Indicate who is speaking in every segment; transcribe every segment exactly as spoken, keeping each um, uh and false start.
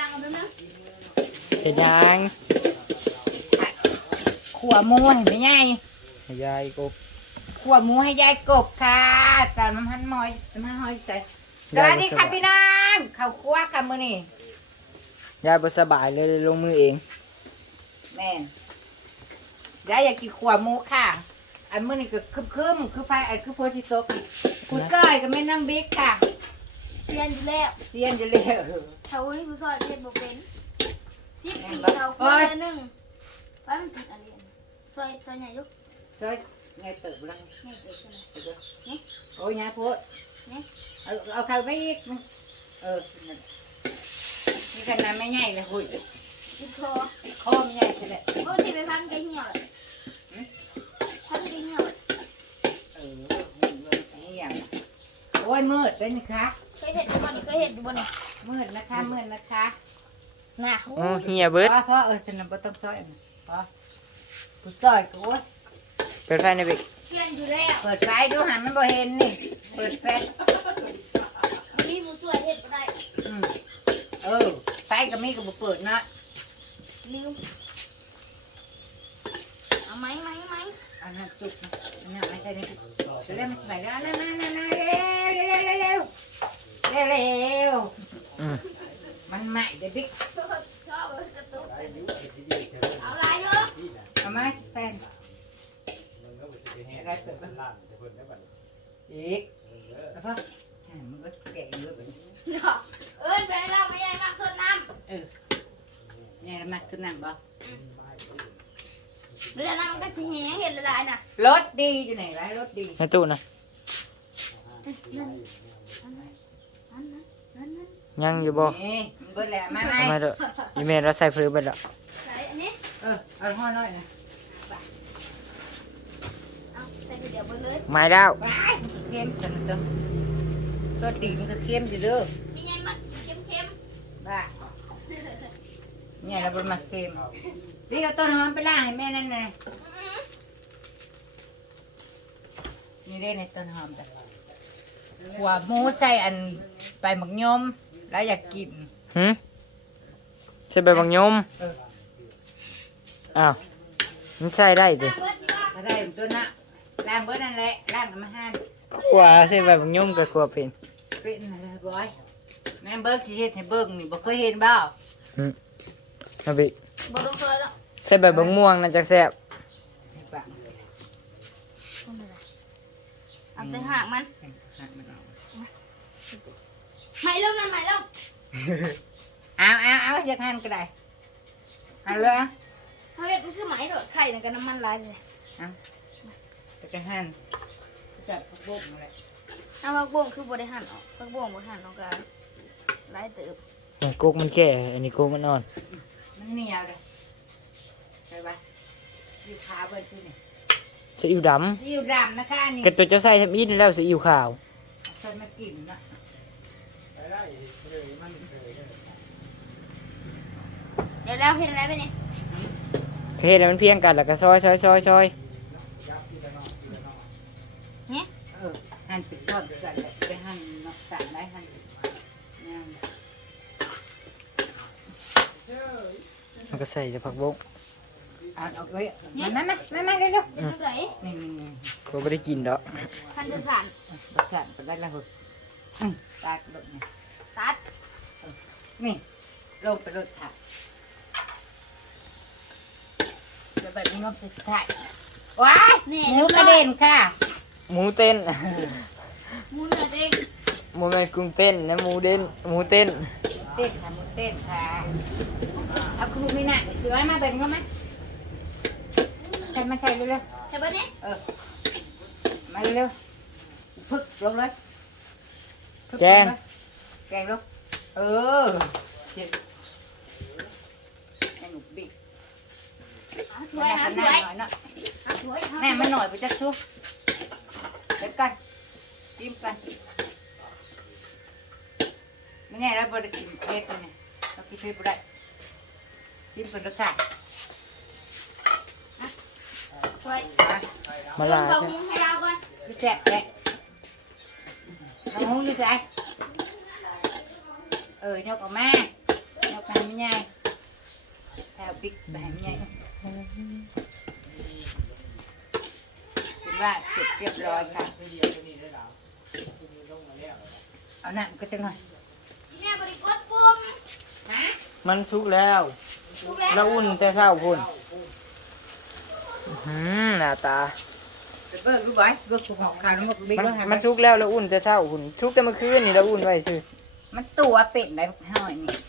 Speaker 1: เอาไปนึง
Speaker 2: เฮ็ดยัง
Speaker 3: ขัวหมูให้แม่ใหญ่
Speaker 2: ให้ยายกบ
Speaker 3: ขัวหมูให้ยายกบค่ะตามน้ำพันมอยน้ำพันหอยใส่สวัสดีค่ะพี่น้องข้าวคั่วค่ะมื้อนี้
Speaker 2: ยายบ่สบายเลยเลยลงมือเอง
Speaker 3: แม่นยายอยากกินขัวหมูค่ะอันมื้อนี้ก็คึมๆคือไฟอันคือโพธิโตกคุณก้อยกับแม่นางบิ๊กค่ะ
Speaker 1: เซียนอยู่แล้ว
Speaker 3: เซียนอยู่แล้ว
Speaker 1: เขาให้ผู้ซอยเฮ็ดบ่เป็นสิบปีเขาคั่วละนึงไว้มันผิดอันนี้ซอยซอยใหญ่ลูก
Speaker 3: ซอยไงเติบลัง
Speaker 1: ใหญ่เกิน
Speaker 3: นี่โอ้ยยายโพดนี่เอาเอาเข้าไปอีกเออนี่ขนาดไม่ใหญ่เลยหุ่ย
Speaker 1: อีกคอ
Speaker 3: คอไม่ใหญ่เลย
Speaker 1: โอ้ที่ไปพันแกเหี่ยวเลยพันแกเหี่ยว
Speaker 3: เออเหี่ยวโอ้ยมืดเลยนะคะ
Speaker 1: เคยเห็นดูบ่นี่เคยเห็นดูบ่นี่
Speaker 3: มืดนะคะมืดนะคะ
Speaker 1: น่ะ
Speaker 2: โอ้เหี่ยเบิด
Speaker 3: เพราะเออฉันน่ะบ่ต้องซอยเพราะผู้ซอยกู
Speaker 2: เปิดไฟในบิ๊ก
Speaker 1: เซียนอยู่แล้ว
Speaker 3: เปิดไฟดูหันมันบ่เห็นนี่เปิดไฟ
Speaker 1: มีผู้ช่วยเฮ็ดบ่ได้
Speaker 3: เออไฟก็มีก็บ่เปิดเนาะ
Speaker 1: ลืมเอาไหมไหมไหม
Speaker 3: อันนั้นจุกนะอันนั้นไม่ใช่นี่จะเล่นมันสบายแล้วนั่นนั่นนั่นเร็วเร็วเร็วเร็วเร็วเร็วมันใหม่เด็กบิ๊ก
Speaker 1: ชอบกระตุกเอาอะไรเยอะ
Speaker 3: เอามาแทนอะไรเกิดบ้างอีกแล้วก็มันก็แก่เยอะไป
Speaker 1: เอ้ยไปแล้วไม่ใหญ่มากขึ้นน้ำ
Speaker 3: เออเนี่ยมากขึ้นน้ำบ่
Speaker 1: เรือน้ำมันก็สิแห้งเห็นละลายน่ะ
Speaker 3: รถดีอยู่ไหนวะรถดี
Speaker 2: ในตู้นะยังอยู่บ่
Speaker 3: นี่เบิดแล้วมาไหม
Speaker 2: มาเด้ออีเมลเราใส่เพิ่มไปแล้ว
Speaker 1: ใส่อันนี้
Speaker 3: เออเอาห่อน้อยนะ
Speaker 1: เอาใส่เดี๋ยวเบิดเลย
Speaker 2: ไม่ดาว
Speaker 3: เค็มจังตัวตัวตีมันก็เค็มอยู่เด้อ
Speaker 1: ไม่ใหญ่มากเค็มเค็ม
Speaker 3: บ้าเนี่ยเราเป็นมาเค็มนี่ก็ต้นหอมไปล่างให้แม่นั่นไงนี่ได้ในต้นหอมจ้ะหัวหมูใส่อันใบหมักยมแล้วอยากกิน
Speaker 2: หืมใส่ใบหมักยมอ้าวมันใส่ได้ดิ
Speaker 3: ถ้าได้ตัวน่ะล่างเบิร์นั่นแหละล่างมาห้าน
Speaker 2: กว่าใส่ใบหมักยมก็กลัวเป็น
Speaker 3: เป็นอะไรบอยแม่เบิร์สิเฮ็ดให้เบิ่งนี่บ่เคยเห็นบ่
Speaker 2: อืมเอาไป
Speaker 1: บ่ต้องเคยแล้ว
Speaker 2: ใส่ใบบังม่วงน่าจะแซ่บ
Speaker 1: เอาไปหักมันไม่ลงนะไม่ลง
Speaker 3: เอาเอาเอาจะทานก็ได้เอาเลย
Speaker 1: เขาเห็ดก็คือไหมโดดไข่นั่นกับน้ำมันลายเลย
Speaker 3: เอาจะกระหั่นจับผักบุ้งอะไร
Speaker 1: เอาผักบุ้งคือบริหั่นออกผักบุ้งบริหั่นออกกันลายตืบ
Speaker 2: กุ๊กมันแก่อันนี้กุ๊กมันอ่อน
Speaker 3: มันเหนียวเลยใช่ปะซีอิ๊วขาวเบิดที่นี่
Speaker 2: ซีอิ๊วด
Speaker 3: ำซีอิ๊วดำนะคะนี่
Speaker 2: กระตัวเจ้าใส่ทำอีกแล้วซีอิ๊วขาว
Speaker 3: ใส่มากินนะ
Speaker 1: เดี๋ยวแล้วเห็นอะไรไปเนี่ย
Speaker 2: เทแล้วมันเพียงกันแล้วก็ซอยซอยซอยซอย
Speaker 1: เนี่ย
Speaker 3: เออหั่นปิดทอดกันเลยไปหั่นนอกสั่งได้หั่น
Speaker 2: มันก็ใส่จะผักบุ้ง
Speaker 3: เอาเอาไว้มามามามาเร็วเร็ว
Speaker 1: นี่
Speaker 3: นี่นี่
Speaker 2: ก็ไม่ได้กินดอก
Speaker 1: ทันจะสั่น
Speaker 3: สั่นไปได้แล้วเหรอตัดลงนี่
Speaker 1: ตัด
Speaker 3: นี่ลงไปรถถังจะแบบนี้งบสุดท้ายว้ายหมูกระเด็นค่ะ
Speaker 2: หมูเต้น
Speaker 1: หมูเนื้อเด้ง
Speaker 2: หมูแมงกุ้งเต้นนะหมูเด่นหมูเต้น
Speaker 3: เต้นค่ะหมูเต้นค่ะเอาครูนี่น่ะถือไว้มาแบบนี้ไหมใส่มาใส่เร็ว
Speaker 1: ๆใส่เบอร์นี้
Speaker 3: เออมาเร็วพึกลงเลย
Speaker 2: แกง
Speaker 3: แกงลงเออเช็ดให้หนุกบิ๊ก
Speaker 1: ช่วยหาช่วย
Speaker 3: แม่มาหน่อยไปจัดชุบเด็ดกันจิ้มกันไม่แน่แล้วบริกินเผ็ดเลยเรากินเผ็ดไม่ได้จิ้มเป็นรสชาติ
Speaker 1: ช่วย
Speaker 2: มาลา
Speaker 1: ใช่ไหมให้เราก่อน
Speaker 3: พี่แซ่บแหละน้ำหูอยู่ไหนเออยกออกมายกมาปิ๊กแบบนี้คิดว่าเสร็จเรียบร้อยค่ะเอาหน้าก็จะหน่อย
Speaker 1: แม่บริกรปุ่ม
Speaker 3: ฮะ
Speaker 2: มันสุกแล้ว
Speaker 1: ลูกแล้ว
Speaker 2: แล้วอุ่นแต่เช้าพุ่นอืมหน้าตา
Speaker 3: ไปเบิกรู้ไว้เบิกกูหอกข่าวน้ำมันบิ๊ก
Speaker 2: มัน
Speaker 3: ว่าทำ
Speaker 2: มันสุกแล้วแล้วอุ่นแต่เช้าพุ่นสุกแต่เมื่อคืนนี่แล้วอุ่นไว้ซื่อ
Speaker 3: มันตัวเป็ดได้ห้อยนี่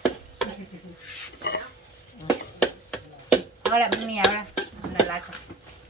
Speaker 3: เอาละมันเหนียวนะละลายก่อน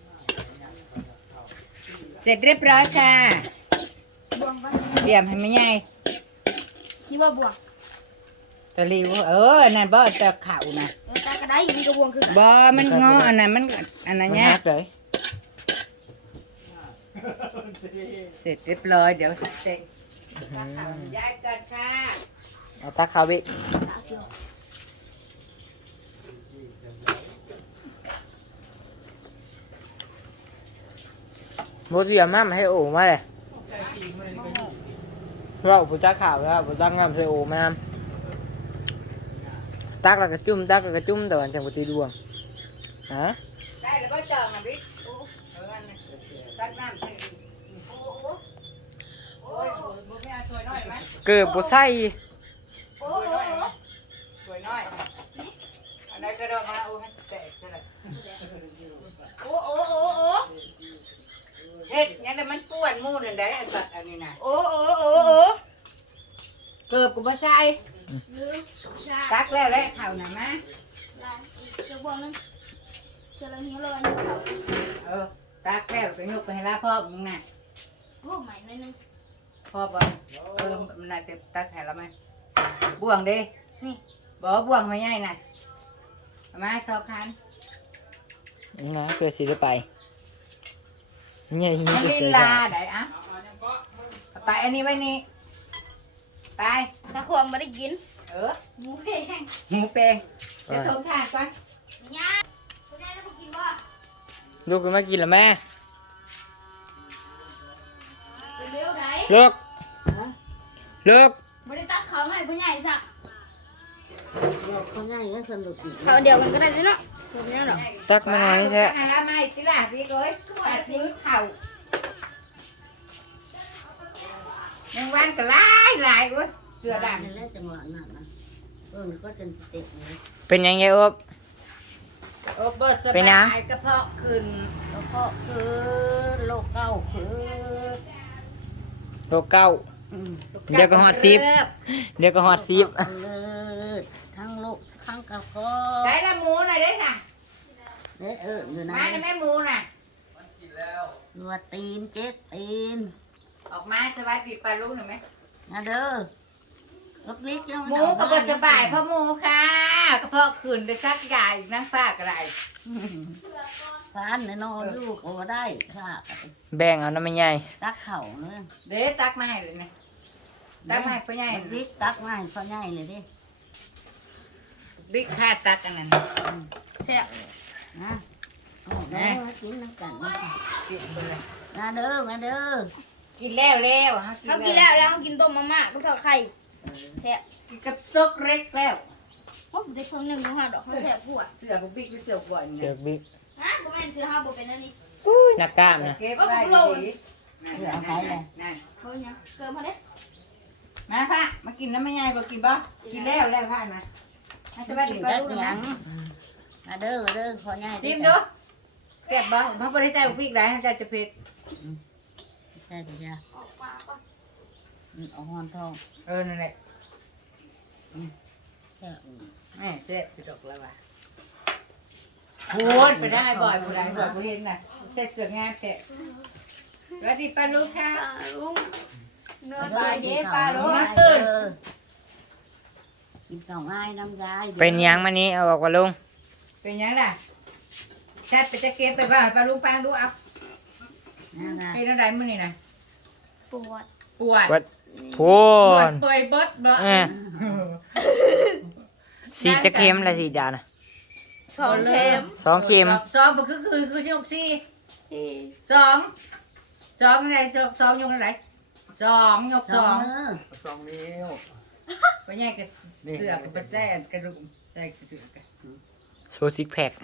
Speaker 3: เสร็จเรียบร้อยค่ะ
Speaker 1: บวงบ้าน
Speaker 3: เตรียมให้ไม่ใหญ่
Speaker 1: นี่ว่าบวง
Speaker 3: ตะลิวเออนั่นบ่ตะข่าวนะ
Speaker 1: เออตากระไดอยู่นี่กระบวงคือกัน
Speaker 3: บ่มันงออันนั้นมันอันนั้น
Speaker 2: มัน
Speaker 3: เนี่ย
Speaker 2: ฮักเลย
Speaker 3: เสร็จเรียบร้อยเดี๋ยวเสร็จตะข่าวย้ายกันค่ะ
Speaker 2: เอาตักข้าวไปโมเสียมั่มให้โอ้มาเลยเราผู้จักข่าวแล้วผู้จักงามใส่โอ้มาตักแล้วก็จุ่มตักแล้วก็จุ่มแต่วันจังปฏิดวงฮะ
Speaker 3: ได้แล้วก็จองนะบิ๊กโอ้เอออันนั้นตักน้ำใส่
Speaker 1: โอ้โหโอ้
Speaker 3: โอ้ย
Speaker 1: โห
Speaker 3: บ่ไม่เอาถ้วยน้อยไหม
Speaker 2: เกิดบุใส่
Speaker 1: โอ้
Speaker 3: ถ้วย
Speaker 1: โห
Speaker 3: น้อยถ้วยน้อยอันนั้นก็ดอกมาโอ้มันแตกซะเลย
Speaker 1: โอ้โอ้โอ้โอ้
Speaker 3: เฮ็ดงั้นแล้วมันป้วนหมู่นั่นได้อันบัดอันนี้น่ะ
Speaker 1: โอ้โอ้โอ้โอ้
Speaker 3: เกือบกูบ่ใส่
Speaker 1: ลืมจ้า
Speaker 3: ตักแล้วแหละข้าวน่ะมา
Speaker 1: ลาอีกกระบวงนึงเจอแล้วหิวเลยอันนี้เขา
Speaker 3: เออตักแล้วก็ยกไปให้ลาพ่อมึงน่ะ
Speaker 1: โอ้ใหม่หน่อยนึง
Speaker 3: พ่อบ่เออมันน่าจะตักให้ละมั้ยบ่วงเด้
Speaker 1: นี่
Speaker 3: บ่บ่วงไม่ใหญ่น่ะเอามาสองคัน
Speaker 2: นี่นะเพื่อสิได้ไปเนี่ยหิ้ง
Speaker 3: มัน
Speaker 2: จะ
Speaker 3: ลี
Speaker 2: เสีย
Speaker 3: ลาได้อะเอาไปอันนี้ไว้นี่ไป
Speaker 1: ถ้าความไม่ได้กิน
Speaker 3: เออ
Speaker 1: หมูแพง
Speaker 3: หมูเปงเดี๋ยวโทรทานก่อน
Speaker 1: มีย่าคุณแม่จะมากินว่า
Speaker 2: ลูกขึ้นมากินแล้วแม่
Speaker 1: เร็วไหน
Speaker 2: เลิกเลิก
Speaker 1: ไม่ได้ตักเขาให้ผู้ใหญ่สัก
Speaker 4: เขาง่ายก็สนุกดี
Speaker 1: เขาเดียวกันก็ได้ด้วยเนาะตัวนี้หรอ
Speaker 2: ตักมาหน่อยแท้
Speaker 3: ตักให้ละไม่สิล่ะพี่เอ้ยตัดซื้อข้าวแมงวันก็หลายหลายเว้ยเสือดำ
Speaker 4: ในแรกจังหวะนั้นนะเออก็จะติดเลย
Speaker 2: เป็นยังไงอบ
Speaker 3: โอ้บ่ส
Speaker 2: เป็น
Speaker 3: บา
Speaker 2: ไง
Speaker 3: ยกระเพาะขึ้น
Speaker 4: แล้วก็คือโลกเก้าคือ
Speaker 2: โลกเก้า
Speaker 4: อืม
Speaker 2: เดี๋ยวก็ฮอดสิบเดี๋ยวก็ฮอดสิบ
Speaker 4: เลยทั้งโลกทั้งกระเพา
Speaker 3: ใช้
Speaker 4: ะ
Speaker 3: ละหมูหน่อยได้น่ะ
Speaker 4: เนี่ยเอออยู่นะ
Speaker 3: มานะแม่หมูน่ะ
Speaker 4: นัวตีนเจ๊ตีน
Speaker 3: ออกมาสบายดีปลาลูกหน่อยไหม
Speaker 4: นะเด้อลูกเล็กยัง
Speaker 3: หมูก็บ่สบายเพราะหมูค่ะกระเพาะขึ้นได้ซักยาอีกนั่งฟ้ากระไร
Speaker 4: ทานในนอนลูกโอ้ได้ค่ะ
Speaker 2: แบ่งเอาน้ำไม่ใหญ่
Speaker 4: ตักเข่าเลย
Speaker 3: เด้ตักมาให้เลยนะตักมาให้พ่อใหญ่
Speaker 4: ลูกเล็กตักง่ายพ่อใหญ่เลยดิ
Speaker 3: บิ๊กค่าตักอันนั้น
Speaker 1: แซ่บ
Speaker 4: นะโอ้ได้มากินน้ำกันนะ
Speaker 3: กินไปเลย
Speaker 4: มาเด้อมาเด้อ
Speaker 3: กินแล้วแล้ว
Speaker 1: เขากินแล้วแล้วเขากินต้มมาม่ากับทอดไข่แซ่บ
Speaker 3: กินกับซกเล็กแล้ว
Speaker 1: โอ้ได้เพิ่งหนึ่งของห้าดอกเขาแซ่บผัว
Speaker 3: เสือบุบิ๊กไปเสือบ่อย
Speaker 2: เชื
Speaker 3: เนี่
Speaker 2: อย กบิ๊ก
Speaker 1: ฮะก็แม่นซื้อห้าบ่เป็นอันนี้
Speaker 2: นักกล้ามนะ
Speaker 3: เก็บไว้ดีๆนั่นนั่นนั่น
Speaker 1: เขาเนี่ยเกินมาเด้
Speaker 3: มาพ่ะมากินน้ำไม่ใหญ่บ่กินบ่กินแล้วแล้วพ่ะมาให้สบายดี
Speaker 4: กิน
Speaker 3: ปลา
Speaker 4: ได้
Speaker 3: ลูกหน่อย
Speaker 4: ยั
Speaker 3: นะ
Speaker 4: งมาเด้อมาเด้อพ่อใหญ่
Speaker 3: ชิมดูเก็บบ่เพราะบ่ได้ใส่บุบิ๊กได้ท่านจะเผ็ด
Speaker 4: ใช่ดิจ้ะ
Speaker 1: ออกปากก่อน
Speaker 4: เอาหอนทอง
Speaker 3: เออนั่นแหละ
Speaker 4: แค่
Speaker 3: แม่เจ็บสิดอกแล้วว่ะพูดไปได้บ่อยผู้ใดบ่อยผู้เห็นน่ะใส่เสื้องามแท้สวัสดีปลาลูกค่ะ
Speaker 1: ปลาลุงเนื้อปลาเด้ปลาลุง
Speaker 3: มาตื่น
Speaker 4: กินข้าวง่ายน้ำยาย
Speaker 2: เป็นยังมานี้เอาบอกว่าลุง
Speaker 3: เป็นยังล่ะชัดไปจะเก็บไปบ่าปลาลูกปังดูเอา
Speaker 4: นะนะ
Speaker 3: เป็นอะไรมื้อนี่น่ะ
Speaker 1: ปวด
Speaker 3: ปวด
Speaker 2: วัดพู
Speaker 3: ปวด
Speaker 2: น
Speaker 3: เปื่อยเบิดบ่
Speaker 2: เออสีจะเค็มอะไรสีจานนะ
Speaker 1: สองเข็ม
Speaker 2: สองเค็ม
Speaker 3: สองบ่คือคือคือสิบสี่สองสองอะไรสองสองยกอะไรสองยก
Speaker 4: ส
Speaker 3: ส
Speaker 4: อ
Speaker 3: อง ง
Speaker 4: มือ
Speaker 2: สองนิ้ว
Speaker 3: ไปแย่งกันเสือกับไปแจ้กระดุมแจ้กเสือกัน
Speaker 2: โซซิกแพค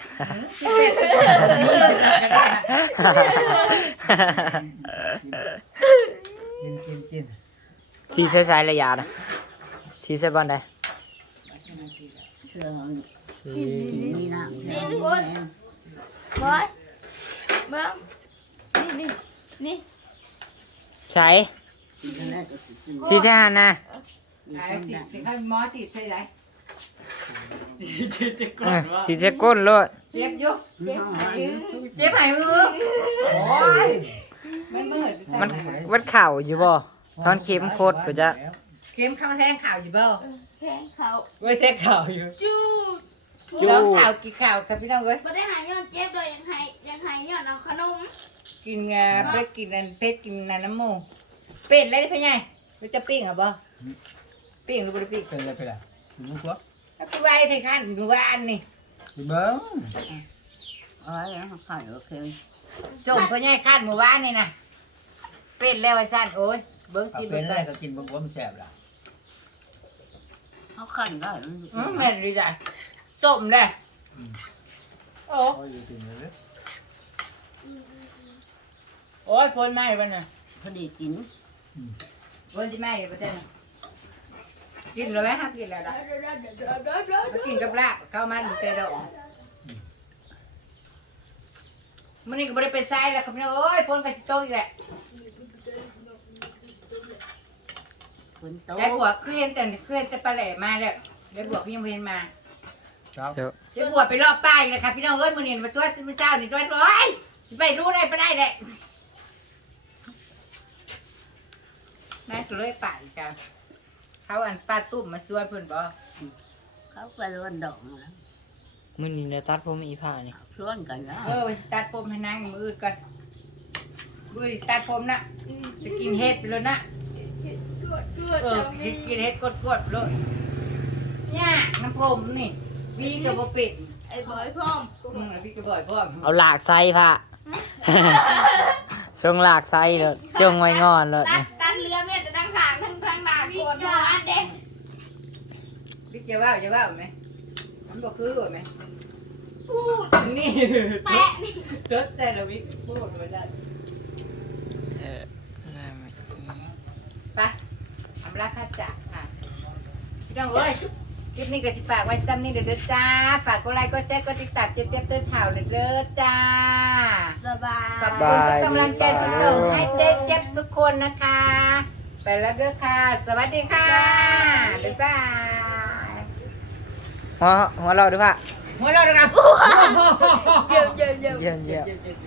Speaker 3: กินกินกิน
Speaker 2: ชีใช้สายระยะนะชีใช้บอลได้
Speaker 4: เชื่อ
Speaker 2: ชี
Speaker 4: นี่นะ
Speaker 1: บอยเบิ้งนี่นี่นี่
Speaker 2: ใช้ชีใช้หันนะ
Speaker 3: ไอ้สิสิข้าวหมอสิใช่ไร
Speaker 2: เออชีใช้ก้นโลด
Speaker 3: เจ็บอยู่เจ็บไหายเจ็บไหายเออโอ้ยมันมืด
Speaker 2: มันมันเข่าอยู่บ่ตอนเข็มโคตรก็จะ
Speaker 3: เข็มเข้าแทงข่าวอยู่เบ้า
Speaker 1: แทงเขา
Speaker 3: เว้ยแทงข่าวอยู่
Speaker 1: จูด
Speaker 3: แล้วข่าวกี่ข่าวครับพี่น้องเอ้ย
Speaker 1: บ่ได้หายย้อนเจ็บเลยยังหายยังหายย้อนเอาขนม
Speaker 3: กินงาเป็ดกินอันเป็ดกินอันน้ำหมูเป็ดอะไรได้พี่ไงเราจะปิ้งเหรอบ่ปิ้งหรือบ่ได้ปิ้ง
Speaker 5: เป็นอะไรไปล่ะมึงกลัว
Speaker 3: แล้วกูไว้ไทยขั้นหนูว่าอันนี่
Speaker 5: đi bớm
Speaker 4: อะไรนะไข่โอเค
Speaker 3: ส่งพ่อใหญ่ขั้นหมู่บ้านนี่นะเป็ดแล้วไอ้สั้นโอ้ยเบิ้ง
Speaker 5: à,
Speaker 3: สิเบิ้
Speaker 5: bên
Speaker 3: งกัน
Speaker 5: này có kinh bông bông xẹp là
Speaker 4: เขาขันได้
Speaker 3: อืมแม่นดีจ้ะส้มเลยโอ้
Speaker 5: thôi thì tìm được đấy
Speaker 3: โอ้ยฝนไหม้ปะเนี่ย
Speaker 4: พอดีกิน
Speaker 3: ฝนที่ไหม้ปะเจ้ากินเลยไหมครับกินแล้วนะมากินกับลาบข้าวมันเตะดอกมันนี่ก็ไม่ได้ไปไซแล้วครับพี่น้องโอ้ยฝนไปสิโตอีกแหละ
Speaker 4: ฝนตก
Speaker 3: ยายบวกเคลื่อนแต่เคลื่อนแต่ปลาแหล่มาแล้วยายบวกก็ยังไม่เห็นมา
Speaker 5: sao
Speaker 2: เดี๋ยวย
Speaker 3: ายบวกไปรอบป้ายเลยครับพี่น้องเอ้ยมือนี่มาสวดมือเช้านี่สวดร้อยไปรู้ได้ไปได้แหละแม่ก็เลยป่าอีกจ้ะเขาอันป้าตุ้มมาสวดเพิ่นบ่
Speaker 4: เขาไปวันดอกนะ
Speaker 2: มื้อนี้เนี่ยตัดผมอีผ้านี่
Speaker 4: ชวนกันนะ
Speaker 3: เออไปตัดผมให้นางมืออื่นก่อนมือตัดผมนะจะกินเห็ดไปเลยนะ
Speaker 1: กวดกวด
Speaker 3: เออกินกินเห็ดกดกดๆไปเลยเนี่ยน้ำผมนี่วีกับบ่ปิด
Speaker 1: ไอ้บอยพร้อม
Speaker 3: อืมวีกับบ่อยพ่อม
Speaker 2: เอาหลากใส่ผ้า ทรงหลากใส่เลยจงไว้งอนเลย
Speaker 1: ตัดตัดเรือเมียแต่ทั้งขางทั้งทั้งหน้าโกนหัวอันเด็ก
Speaker 3: วิจะว่าจะว่าไหมมันบอกคือไหม
Speaker 1: พูด
Speaker 3: นี่
Speaker 1: แปะนี่
Speaker 3: เติร์ดแต่ละวิพูดมาได้
Speaker 2: เออได้ไหม
Speaker 3: ไปอำลาพัดจ่าค่ะพี่น้องเอ้ยคลิปนี้ก็สิฝากไว้ซ้ำนี่เด้อจ้าฝากกดไลค์กดแชร์กดติดตามเจ็บเจ็บเต้นเถ่าเลยเด้อจ้า
Speaker 1: สบาย
Speaker 3: ขอบคุณทุกกำลังใจที่ส่งให้เจ๊เจ็บทุกคนนะคะ ไปแล้วเด้อค่ะ สวัสดีค่ะบ๊ายบาย
Speaker 2: หัวหัวเราดูผ้า
Speaker 3: หัวเราะนะครับ
Speaker 1: เยี่ยมเยี่ยมเยี่ยม
Speaker 2: เยี่ยมเยี่ยม